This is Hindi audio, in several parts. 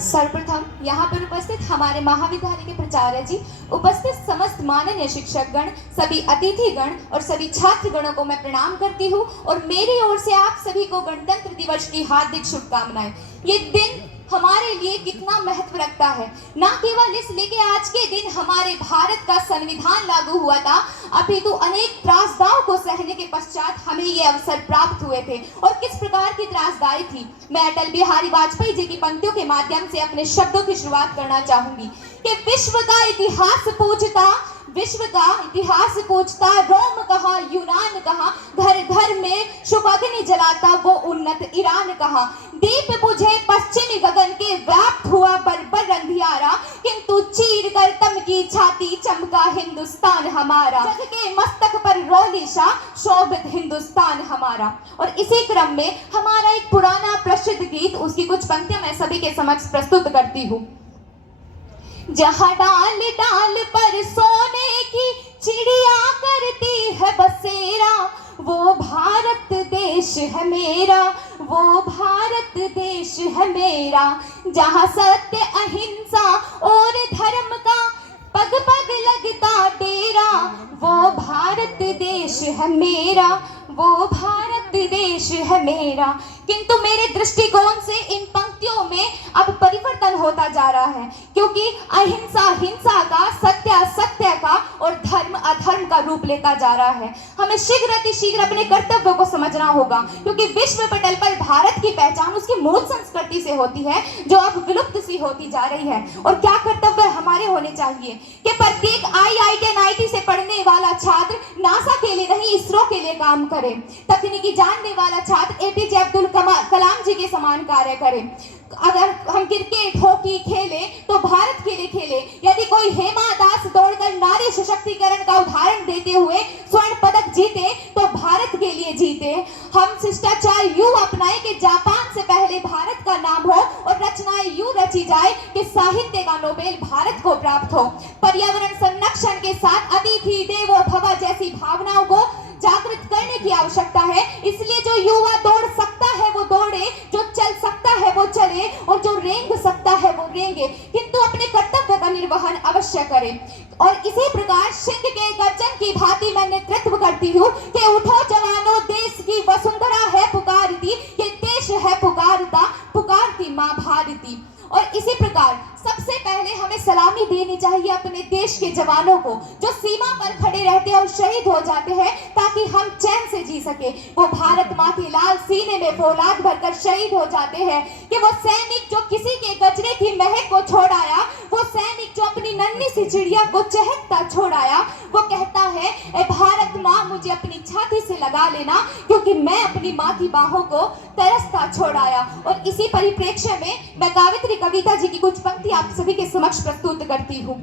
सर्वप्रथम यहाँ पर उपस्थित हमारे महाविद्यालय के प्राचार्य जी, उपस्थित समस्त माननीय शिक्षकगण, सभी अतिथिगण और सभी छात्रगणों को मैं प्रणाम करती हूँ और मेरी ओर से आप सभी को गणतंत्र दिवस की हार्दिक शुभकामनाएं। ये दिन हमारे लिए कितना महत्व रखता है, न केवल इसलिए कि आज के दिन हमारे भारत का संविधान लागू हुआ था, अपितु अनेक त्रासदाओं को सहने के पश्चात हमें ये अवसर प्राप्त हुए थे। और किस प्रकार की त्रासदाई थी, मैं अटल बिहारी वाजपेयी जी की पंक्तियों के माध्यम से अपने शब्दों की शुरुआत करना चाहूंगी कि विश्व का इतिहास पूछता, रोम कहा, यूनान कहा, घर घर में शुभ अग्नि जलाता वो उन्नत ईरान कहा। दीप बुझे पश्चिमी गगन के, व्याप्त हुआ बर्बर अंधियारा, किंतु चीर कर तम की छाती चमका हिंदुस्तान हमारा। जग के मस्तक पर रोलिशा, शोभित हिंदुस्तान हमारा। और इसी क्रम में हमारा एक पुराना प्रसिद्ध गीत, उसकी कुछ पंक्तियां मैं सभी के समक्ष प्रस्तुत करती हूँ। जहाँ डाल डाल पर सोने की चिड़िया करती है बसेरा, वो भारत देश है मेरा, वो भारत देश है मेरा। जहाँ सत्य अहिंसा और धर्म का पग पग लगता डेरा, वो भारत देश है मेरा, वो भारत देश है मेरा। किंतु मेरे दृष्टिकोण से इन पंक्तियों में अब परिवर्तन होता जा रहा है, क्योंकि अहिंसा हिंसा का, सत्य असत्य का और धर्म अधर्म का रूप लेता जा रहा है। हमें शीघ्र अतिशीघ्र अपने कर्तव्यों को समझना होगा, क्योंकि विश्व पटल पर भारत की पहचान उसकी मूल संस्कृति से होती है, जो अब विलुप्त सी होती जा रही है। और क्या कर्तव्य हमारे होने चाहिए कि प्रत्येक IIT NIT से पढ़ने वाला छात्र नासा के लिए नहीं, इसरो के लिए काम करे। तकनीकी जानने वाला छात्र APJ अब्दुल कलाम जी के समान कार्य करे। अगर हम क्रिकेट हॉकी खेले तो भारत के लिए खेले। यदि कोई हेमा दास दौड़कर नारी सशक्तिकरण का उदाहरण देते हुए स्वर्ण पदक जीते तो भारत के लिए जीते। हम शिष्टाचार यूं अपनाएं कि जापान से पहले भारत का नाम हो और रचनाएं यूं रची जाए कि साहित्य का नोबेल भारत को प्राप्त हो। पर्यावरण संरक्षण के साथ अतिथि देवो भव जैसी भावनाओं को जागृत करने की आवश्यकता है। इसलिए जो युवा दौड़ सकता है वो दौड़े, जो चल सकता है वो चले और जो रेंग सकता है वो रेंगे, किंतु अपने कर्तव्य का निर्वहन अवश्य करे। और इसी प्रकार सिंह के गर्जन की भांति मैं नेतृत्व करती हूँ कि उठो जवानों, देश की वसुंधरा है पुकारती, ये देश है पुकारती माँ भारती। और इसी प्रकार सबसे पहले हमें सलामी देनी चाहिए अपने देश के जवानों को, जो सीमा पर खड़े रहते हैं और शहीद हो जाते हैं ताकि हम चैन से जी सके। वो भारत माँ के लाल सीने में फौलाद भरकर शहीद हो जाते हैं कि वो सैनिक जो किसी के गजरे की महक को छोड़ आया, वो सैनिक जो अपनी नन्ही सी चिड़िया को चहकता छोड़ आया, वो कहता है ए भारत माँ मुझे अपनी छाती से लगा लेना, क्योंकि मैं अपनी माँ की बाहों को तरसता छोड़ आया। और इसी परिप्रेक्ष्य में मैं कावित्री कविता जी की कुछ पंक्ति आप सभी के समक्ष प्रस्तुत करती हूँ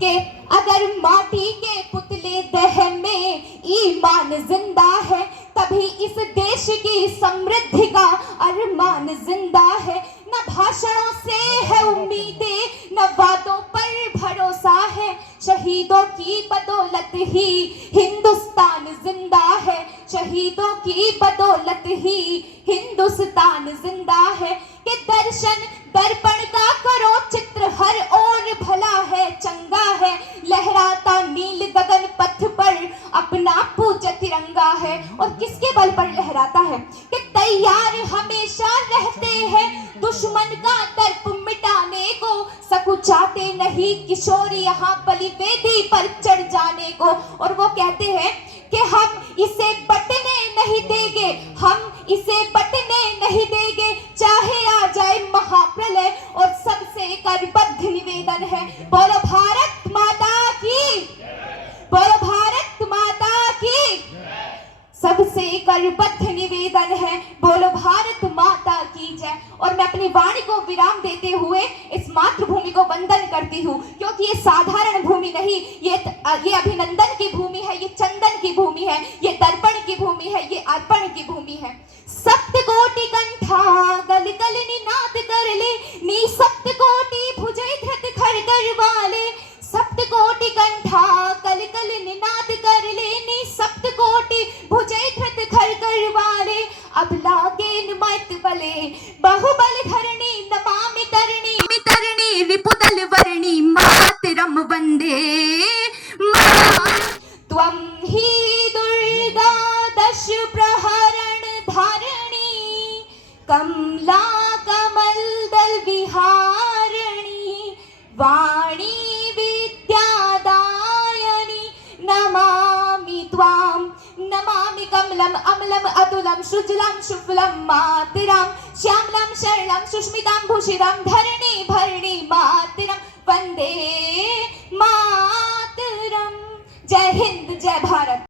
कि अगर माटी के पुतले दह में ईमान जिंदा है, तभी इस देश की समृद्धि का अरमान जिंदा है। न भाषणों से है उम्मीदें, न वादों पर भरोसा है, शहीदों की बदौलत ही हिंदुस्तान जिंदा है, शहीदों की बदौलत ही हिंदुस्तान जिंदा है। कि दर्शन दर्पण का करो चित्र, हर ओर भला है चंगा है, लहराता नील गगन पथ पर अपना पूज्य तिरंगा है। और किसके बल पर लहराता है कि तैयार हमेशा रहते हैं दुश्मन का दर्प मिटाने को, सकुचाते नहीं किशोर यहाँ बलिवेदी पर चढ़ जाने को। और वो कहते हैं कि हम इसे बटने नहीं देंगे, हम इसे बटने नहीं देंगे, चाहे आ जाए महाप्रलय। और सबसे करबद्ध निवेदन है, बोलो भारत माता की, बोलो भारत माता की। सबसे करबद्ध निवेदन है, बोलो भारत माता की जय। और मैं अपनी वाणी को विराम देते हुए इस मातृभूमि को वंदन करती हूँ, क्योंकि ये साधारण भूमि नहीं, ये अभिनंदन की भूमि है, ये चंदन की भूमि है, ये दर्पण की भूमि है, ये अर्पण की भूमि है। सप्तकोटि कंठा गल गल निनाद कर ले, नी सप्तकोटि भुजै धृत खड़गर वाले, सप्तकोटि कंठा कल कल निनाद कर ले, नी सप्तकोटि भुजै धृत खड़गर वाले। अब लागे मत बले बाहुबल धरणी, नमामि तरणी त्वं हि दुर्गा दश प्रहरण धारिणी कमला कमलदल विहारिणी वाणी विद्यादायिनी नमामि त्वां नमामि कमलम अमलम अतुलम शुजलम शुक्लम मातरम श्यामलम शरणम सुष्मितां भूषिरम धरणी भरणी मातरम वंदे मातरम। जय हिंद जय भारत।